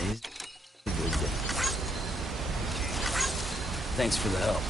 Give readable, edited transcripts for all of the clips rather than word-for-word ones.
Today's a good day. Thanks for the help.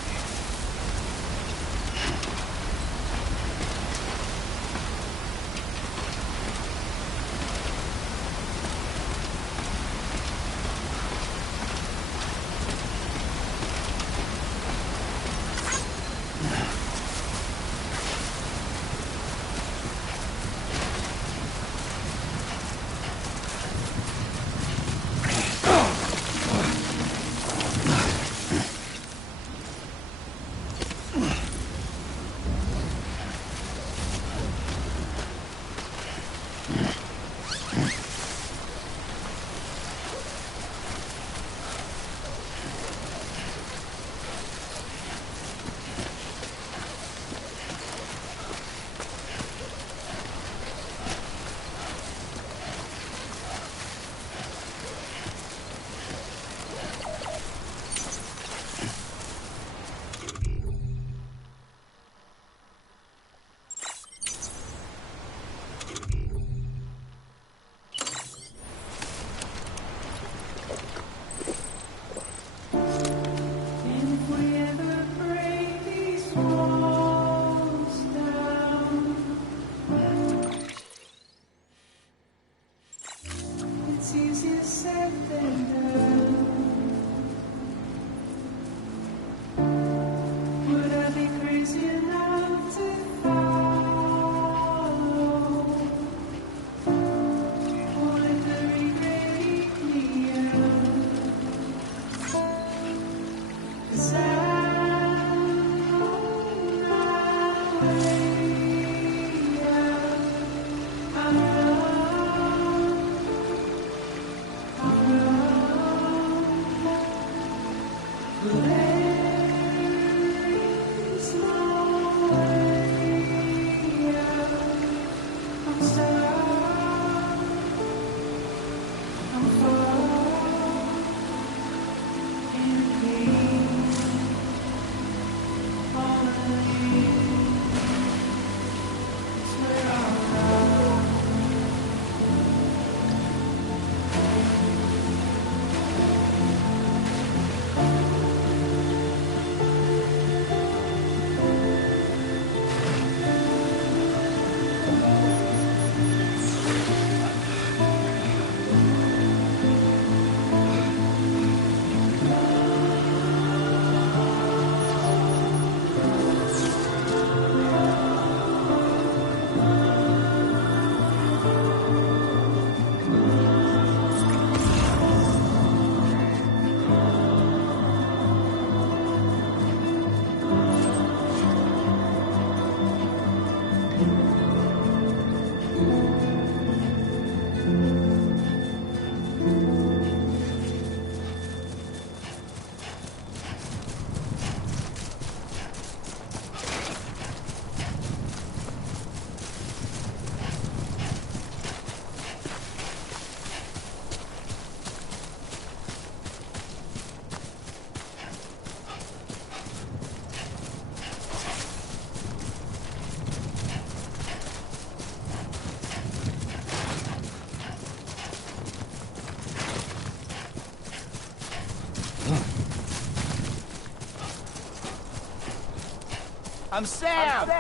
I'm Sam!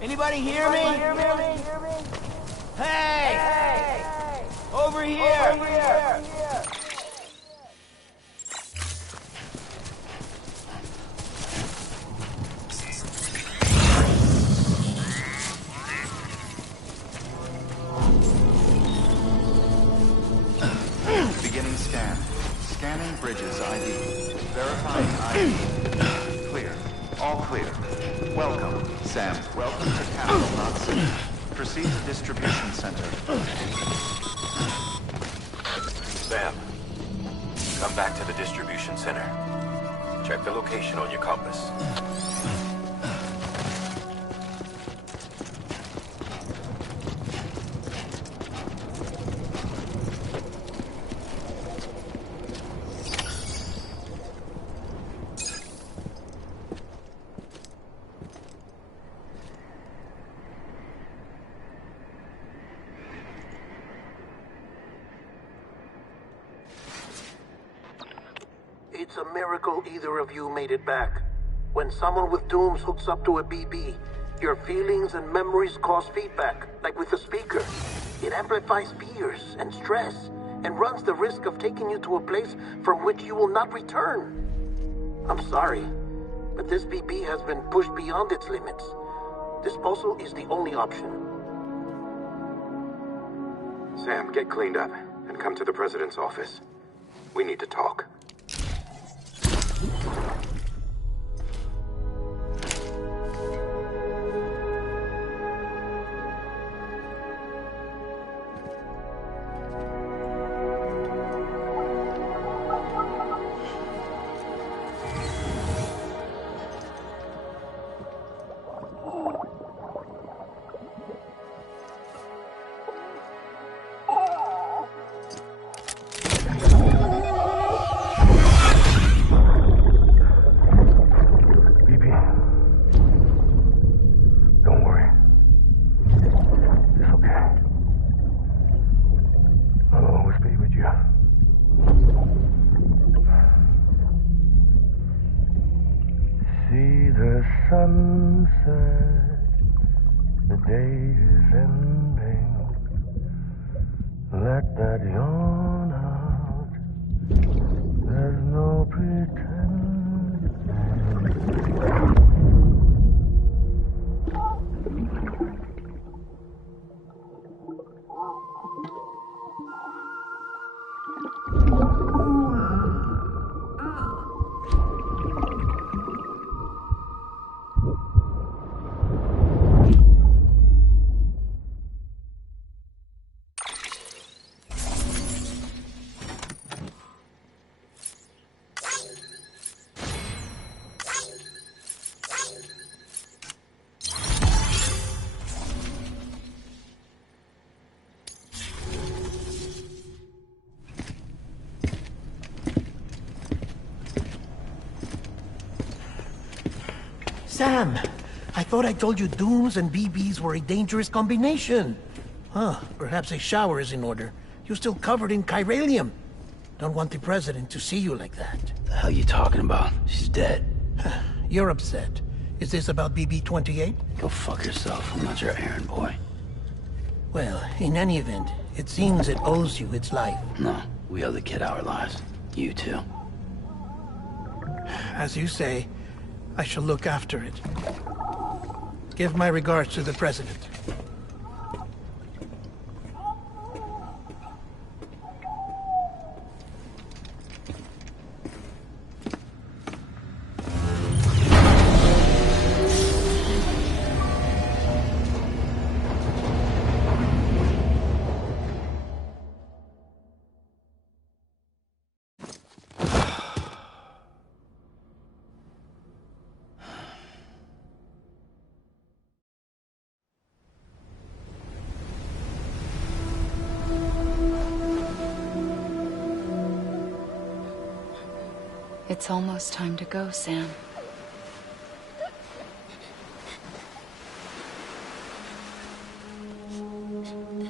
Anybody hear me? Hey! Over here! Beginning scan. Scanning bridges ID. Verifying ID. Clear. All clear. Welcome, Sam. Welcome to Capital Knot City. Proceed to distribution center. Sam, come back to the distribution center. Check the location on your compass. It's a miracle either of you made it back. When someone with dooms hooks up to a BB, your feelings and memories cause feedback, like with a speaker. It amplifies fears and stress, and runs the risk of taking you to a place from which you will not return. I'm sorry, but this BB has been pushed beyond its limits. Disposal is the only option. Sam, get cleaned up and come to the President's office. We need to talk. Sunset, the day is ending. Let that yawn out. There's no pretending. Sam, I thought I told you dooms and BBs were a dangerous combination. Huh, perhaps a shower is in order. You're still covered in chiralium. Don't want the President to see you like that. The hell you talking about? She's dead. You're upset. Is this about BB-28? Go fuck yourself. I'm not your errand boy. Well, in any event, it seems it owes you its life. No, we owe the kid our lives. You too. As you say, I shall look after it. Give my regards to the President. It's almost time to go, Sam.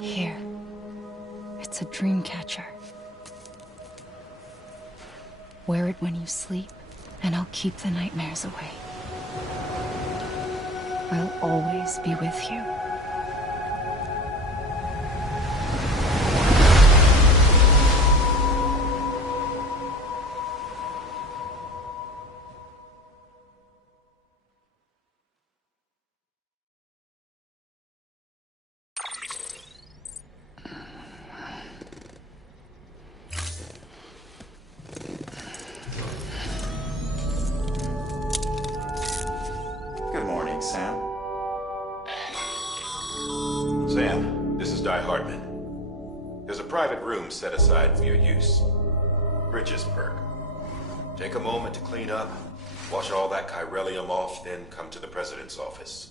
Here. It's a dream catcher. Wear it when you sleep, and I'll keep the nightmares away. will always be with you. Good morning, Sam. Sam, this is Di Hartman. There's a private room set aside for your use. Bridges perk. Take a moment to clean up, wash all that chiralium off, then come to the president's office.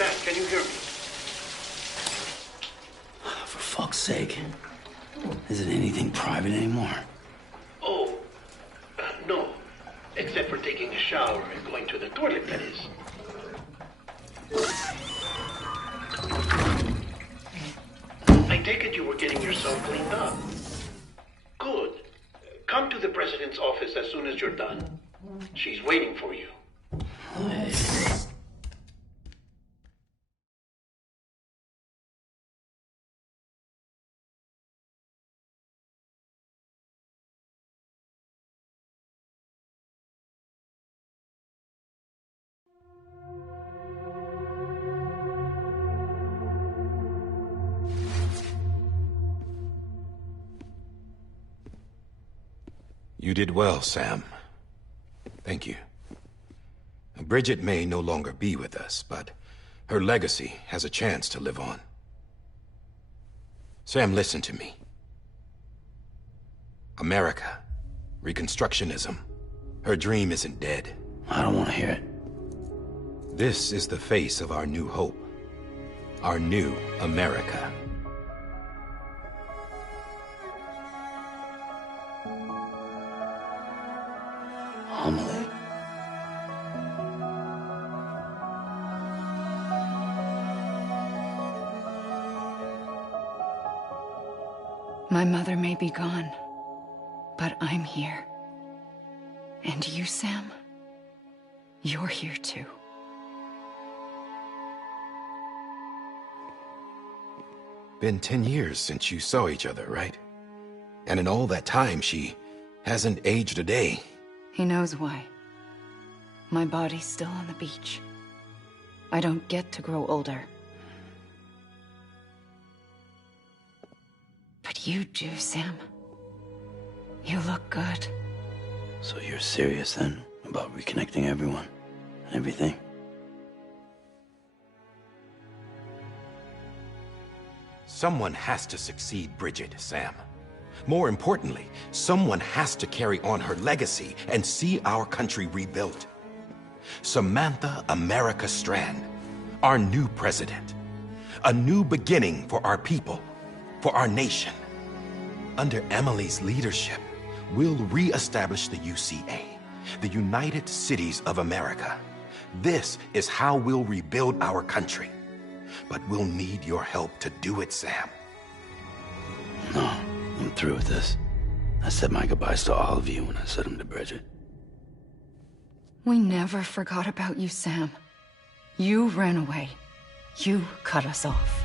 Sam, can you hear me? For fuck's sake. Is it anything private anymore? Oh, no. Except for taking a shower and going to the toilet, that is. I take it you were getting yourself cleaned up. Good. Come to the president's office as soon as you're done. She's waiting for you. You did well, Sam. Thank you. Bridget may no longer be with us, but her legacy has a chance to live on. Sam, listen to me. America, Reconstructionism, her dream isn't dead. I don't want to hear it. This is the face of our new hope. our new America. Amelie. My mother may be gone, but I'm here. And you, Sam, you're here too. Been 10 years since you saw each other, right? And in all that time, she hasn't aged a day. He knows why. My body's still on the beach. I don't get to grow older. But you do, Sam. You look good. So you're serious then about reconnecting everyone and everything? Someone has to succeed Bridget, Sam. More importantly, someone has to carry on her legacy and see our country rebuilt. Samantha America Strand, our new president. A new beginning for our people, for our nation. Under Emily's leadership, we'll re-establish the UCA, the United Cities of America. This is how we'll rebuild our country. But we'll need your help to do it, Sam. No, I'm through with this. I said my goodbyes to all of you when I said them to Bridget. We never forgot about you, Sam. You ran away. You cut us off.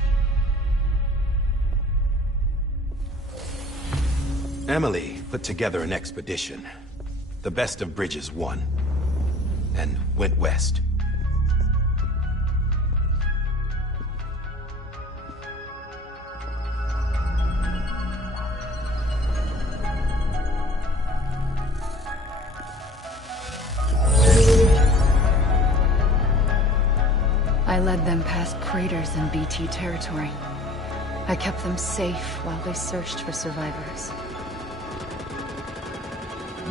Emily put together an expedition. The best of Bridges won, and went west. I led them past craters in BT territory. I kept them safe while they searched for survivors.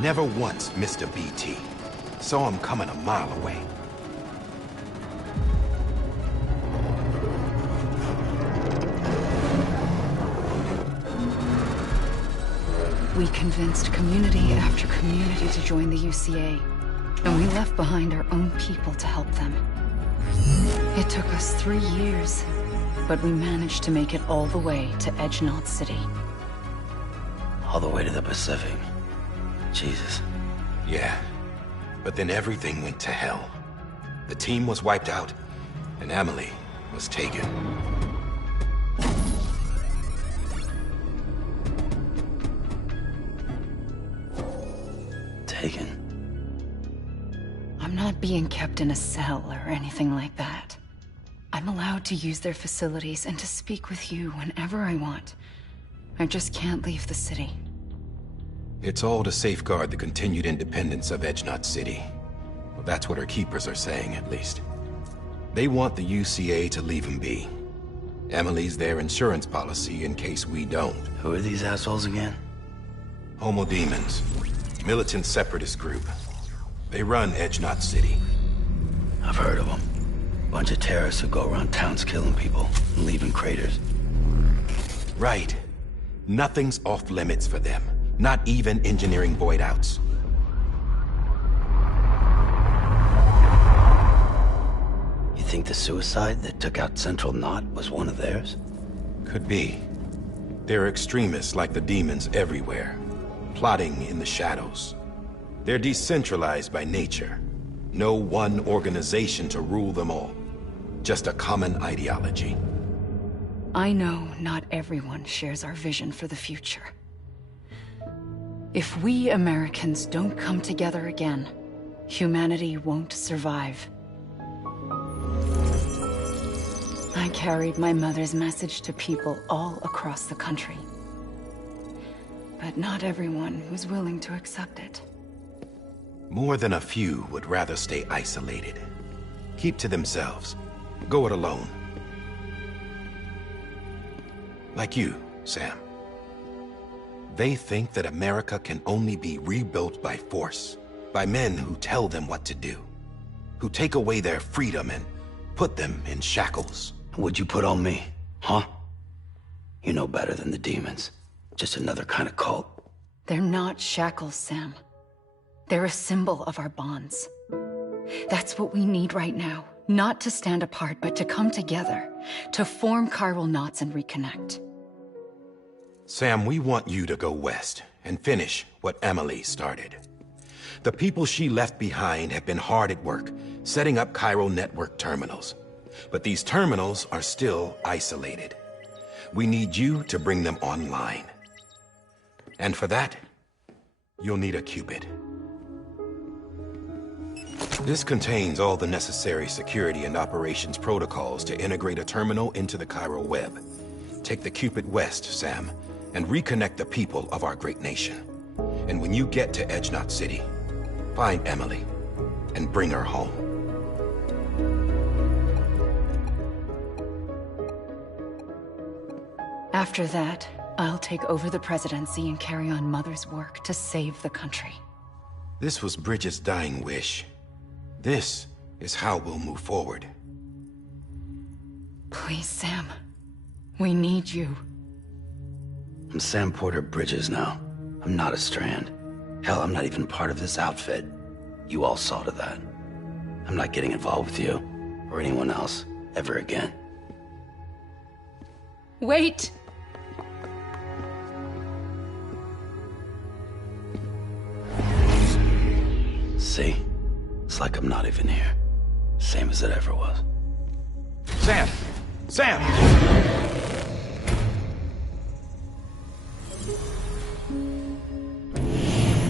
Never once missed a BT. Saw him coming a mile away. We convinced community after community to join the UCA, and we left behind our own people to help them. It took us 3 years, but we managed to make it all the way to Edgenot City. All the way to the Pacific. Jesus. Yeah, but then everything went to hell. The team was wiped out, and Emily was taken. Taken? I'm not being kept in a cell or anything like that. I'm allowed to use their facilities and to speak with you whenever I want. I just can't leave the city. It's all to safeguard the continued independence of Edgenot City. Well, that's what our keepers are saying, at least. They want the UCA to leave him be. Emily's their insurance policy in case we don't. Who are these assholes again? Homo Demons. Militant separatist group. They run Edgenot City. I've heard of them. Bunch of terrorists who go around towns killing people and leaving craters. Right. Nothing's off limits for them. Not even engineering void outs. You think the suicide that took out Central Knot was one of theirs? Could be. There are extremists like the demons everywhere, plotting in the shadows. They're decentralized by nature. No one organization to rule them all. Just a common ideology. I know not everyone shares our vision for the future. If we Americans don't come together again, humanity won't survive. I carried my mother's message to people all across the country. But not everyone was willing to accept it. More than a few would rather stay isolated. Keep to themselves. Go it alone. Like you, Sam. They think that America can only be rebuilt by force, by men who tell them what to do, who take away their freedom and put them in shackles. What'd you put on me, huh? You know better than the demons. Just another kind of cult. They're not shackles, Sam. They're a symbol of our bonds. That's what we need right now. Not to stand apart, but to come together. To form chiral knots and reconnect. Sam, we want you to go west and finish what Emily started. The people she left behind have been hard at work, setting up chiral network terminals. But these terminals are still isolated. We need you to bring them online. And for that, you'll need a Cupid. This contains all the necessary security and operations protocols to integrate a terminal into the chiral web. Take the Cupid west, Sam, and reconnect the people of our great nation. And when you get to Edge Knot City, find Emily and bring her home. After that, I'll take over the presidency and carry on Mother's work to save the country. This was Bridget's dying wish. This is how we'll move forward. Please, Sam. We need you. I'm Sam Porter Bridges now. I'm not a Strand. Hell, I'm not even part of this outfit. You all saw to that. I'm not getting involved with you, or anyone else, ever again. Wait! See? It's like I'm not even here. Same as it ever was. Sam! Sam!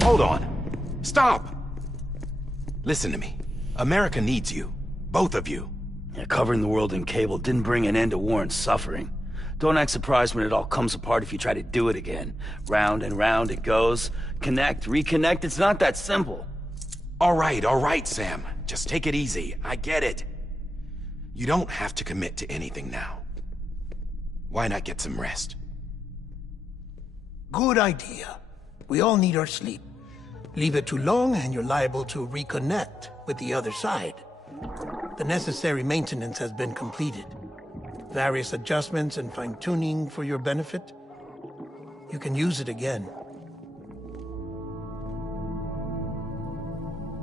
Hold on. Stop! Listen to me. America needs you. Both of you. Yeah, covering the world in cable didn't bring an end to war and suffering. Don't act surprised when it all comes apart if you try to do it again. Round and round it goes. Connect, reconnect, it's not that simple. All right, Sam. Just take it easy. I get it. You don't have to commit to anything now. Why not get some rest? Good idea. We all need our sleep. Leave it too long and you're liable to reconnect with the other side. The necessary maintenance has been completed. Various adjustments and fine-tuning for your benefit. You can use it again.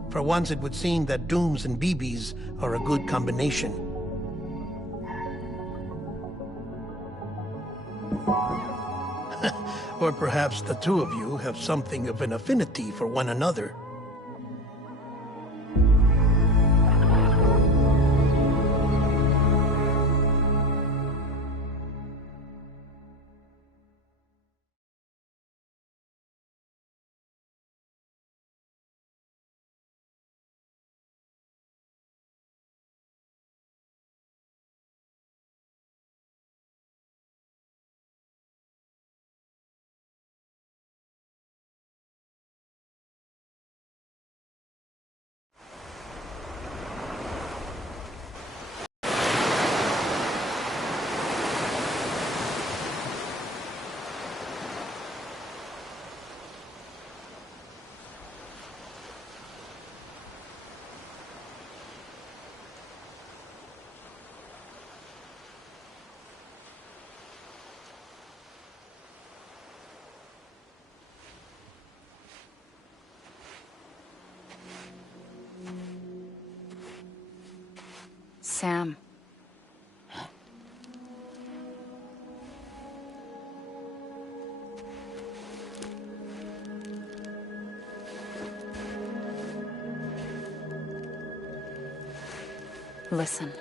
For once, it would seem that Dooms and BBs are a good combination. Or perhaps the two of you have something of an affinity for one another. Sam. Listen.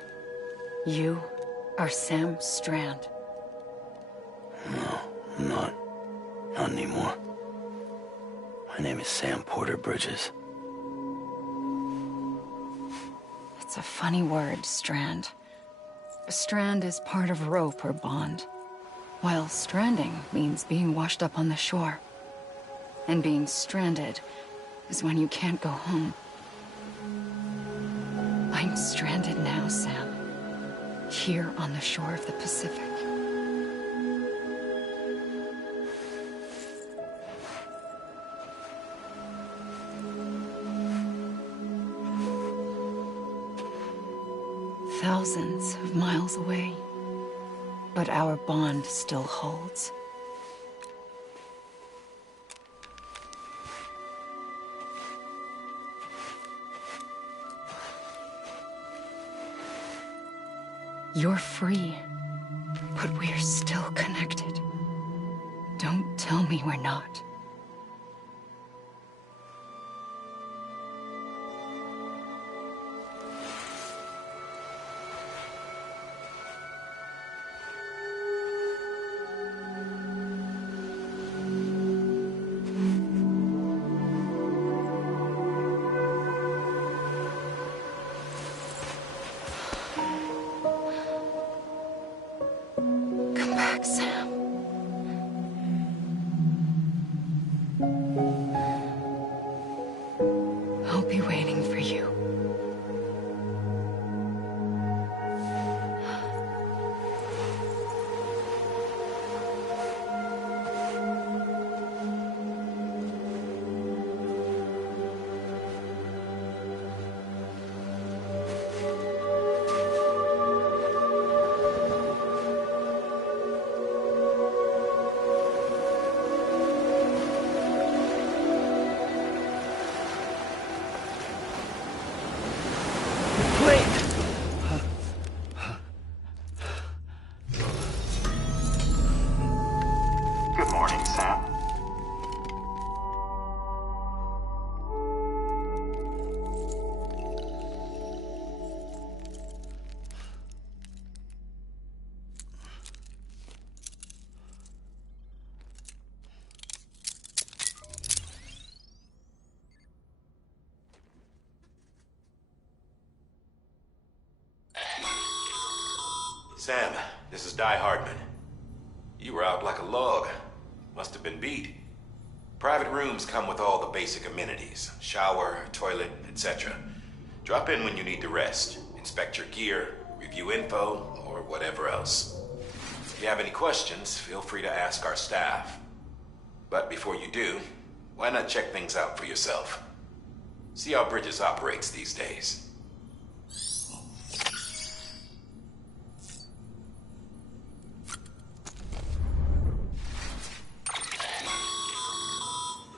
You are Sam Strand. No, I'm not. Not anymore. My name is Sam Porter Bridges. It's a funny word, strand. A strand is part of rope or bond, while stranding means being washed up on the shore. And being stranded is when you can't go home. I'm stranded now, Sam. Here on the shore of the Pacific. Thousands of miles away. but our bond still holds. You're free, but we're still connected. Don't tell me we're not. Come back, Sam. I'll be waiting for you. Good morning, Sam. Sam, this is Hardman. You were out like a log. Must have been beat. Private rooms come with all the basic amenities. Shower, toilet, etc. Drop in when you need to rest. Inspect your gear, review info, or whatever else. If you have any questions, feel free to ask our staff. But before you do, why not check things out for yourself? See how Bridges operates these days.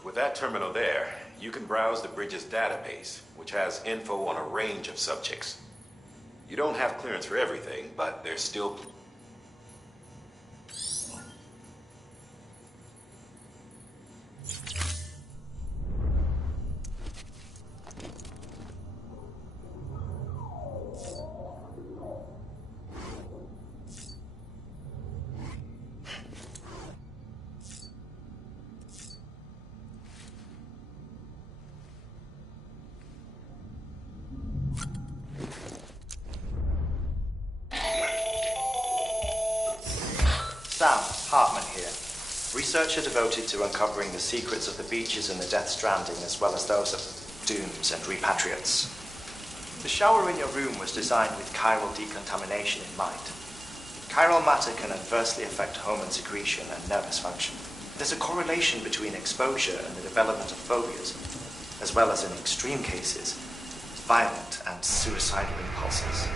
With that terminal there, you can browse the Bridges database, which has info on a range of subjects. You don't have clearance for everything, but there's still... Sam, Hartman here. Researcher devoted to uncovering the secrets of the beaches and the Death Stranding, as well as those of dooms and repatriates. The shower in your room was designed with chiral decontamination in mind. Chiral matter can adversely affect hormone secretion and nervous function. There's a correlation between exposure and the development of phobias, as well as in extreme cases, violent and suicidal impulses.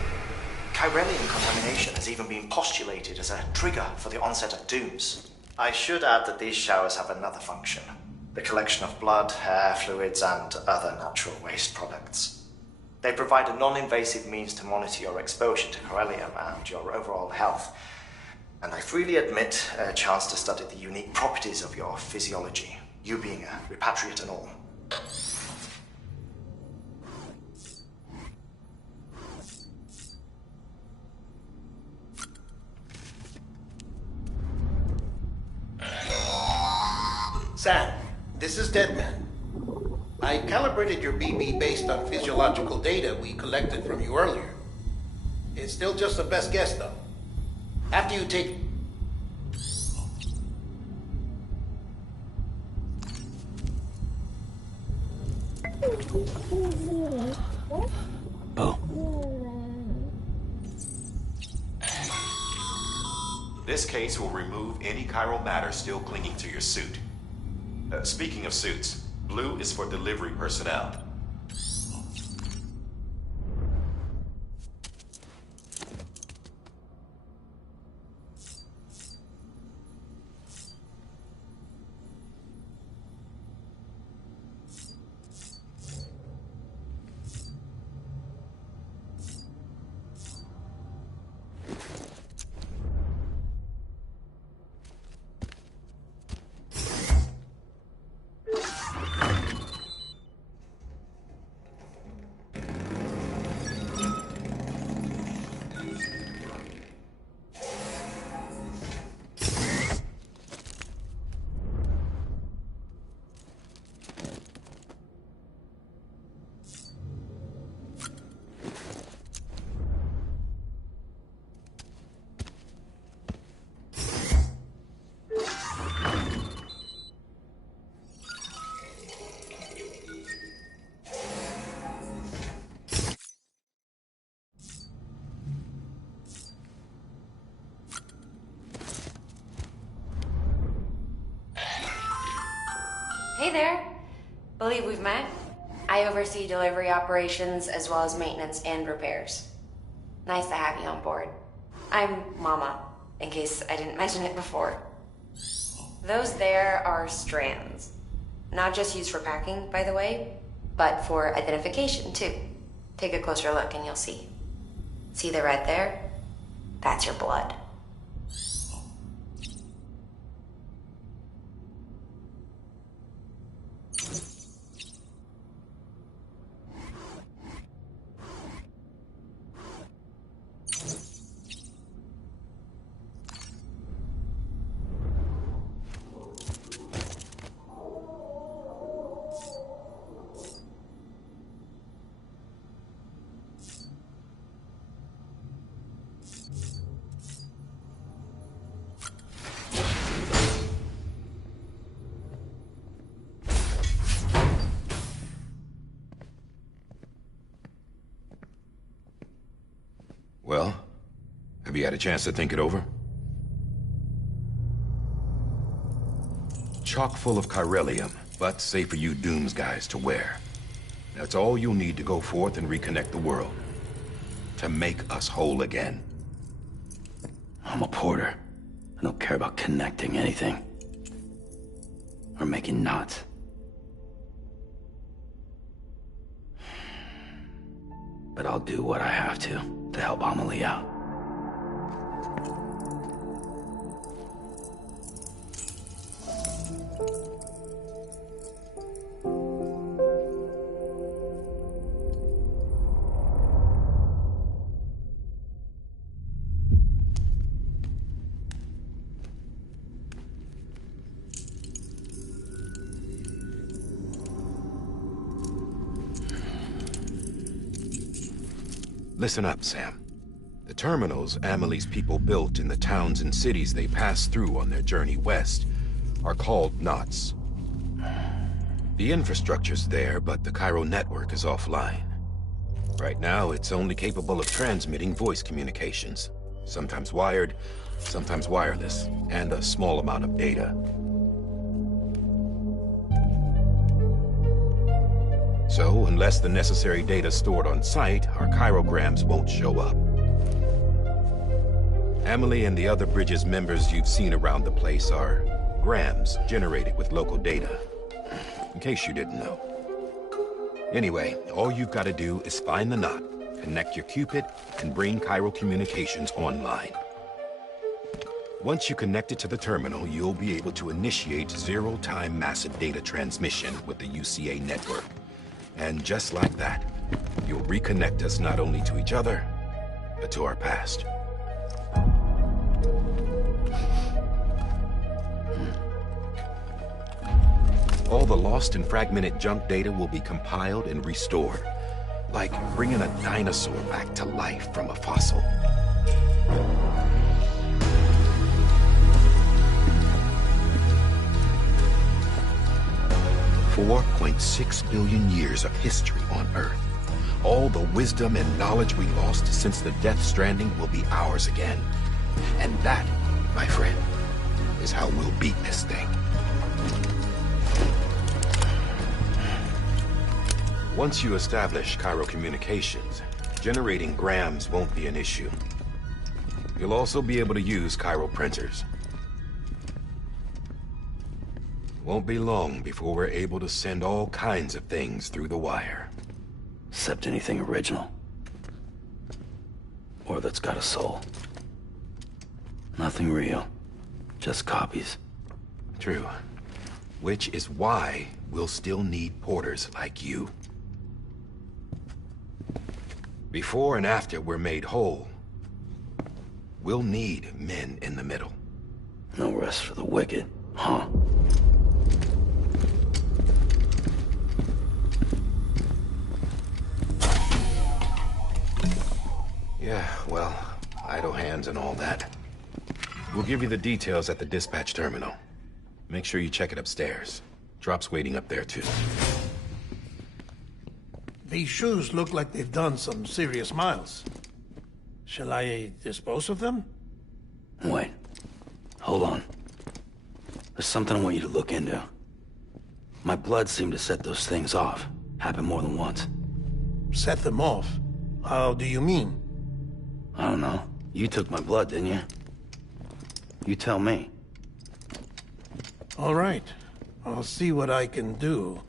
Chiralian contamination has even been postulated as a trigger for the onset of dooms. I should add that these showers have another function: the collection of blood, hair, fluids, and other natural waste products. They provide a non-invasive means to monitor your exposure to chiralium and your overall health, and I freely admit a chance to study the unique properties of your physiology, you being a repatriate and all. Sam, this is Deadman. I calibrated your BB based on physiological data we collected from you earlier. It's still just a best guess, though. After you take... Oh. This case will remove any chiral matter still clinging to your suit. Speaking of suits, blue is for delivery personnel. there. Believe we've met. I oversee delivery operations as well as maintenance and repairs. Nice to have you on board. I'm Mama, in case I didn't mention it before. Those there are strands. Not just used for packing, by the way, but for identification, too. Take a closer look and you'll see. See the red there? That's your blood. Well, have you had a chance to think it over? Chock full of chiralium, but safe for you Dooms guys to wear. That's all you'll need to go forth and reconnect the world. To make us whole again. I'm a porter. I don't care about connecting anything. Or making knots. But I'll do what I have to help Amelie out. Listen up, Sam. The terminals Amelie's people built in the towns and cities they passed through on their journey west are called knots. The infrastructure's there, but the Cairo network is offline. Right now, it's only capable of transmitting voice communications. Sometimes wired, sometimes wireless, and a small amount of data. So, unless the necessary data stored on site, our chirograms won't show up. Amelie and the other Bridges members you've seen around the place are grams generated with local data. In case you didn't know. Anyway, all you've got to do is find the knot, connect your Cupid, and bring Cairo communications online. Once you connect it to the terminal, you'll be able to initiate zero-time massive data transmission with the UCA network. And just like that, you'll reconnect us not only to each other, but to our past. All the lost and fragmented junk data will be compiled and restored, like bringing a dinosaur back to life from a fossil. 4.6 billion years of history on Earth. All the wisdom and knowledge we lost since the Death Stranding will be ours again. And that, my friend, is how we'll beat this thing. Once you establish Cairo communications, generating grams won't be an issue. You'll also be able to use Cairo printers. Won't be long before we're able to send all kinds of things through the wire. Except anything original. Or that's got a soul. Nothing real. Just copies. True. Which is why we'll still need porters like you. Before and after we're made whole, we'll need men in the middle. No rest for the wicked, huh? Yeah, well, idle hands and all that. We'll give you the details at the dispatch terminal. Make sure you check it upstairs. Drop's waiting up there, too. These shoes look like they've done some serious miles. Shall I dispose of them? Wait. Hold on. There's something I want you to look into. My blood seemed to set those things off. Happened more than once. Set them off? How do you mean? I don't know. You took my blood, didn't you? You tell me. All right. I'll see what I can do.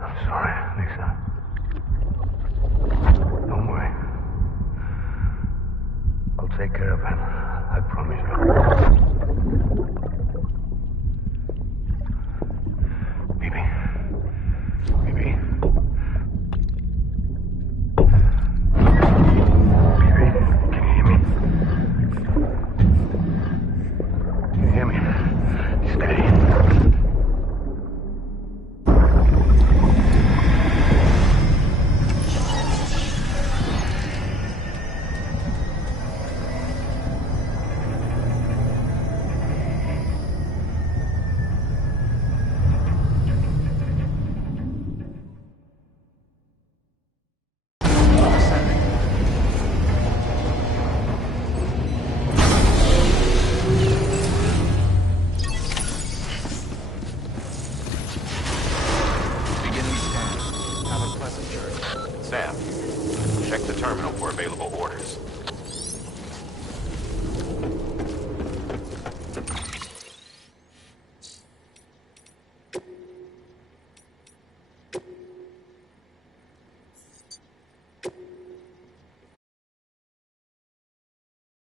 I'm sorry, Lisa. Don't worry. I'll take care of him. I promise you. Maybe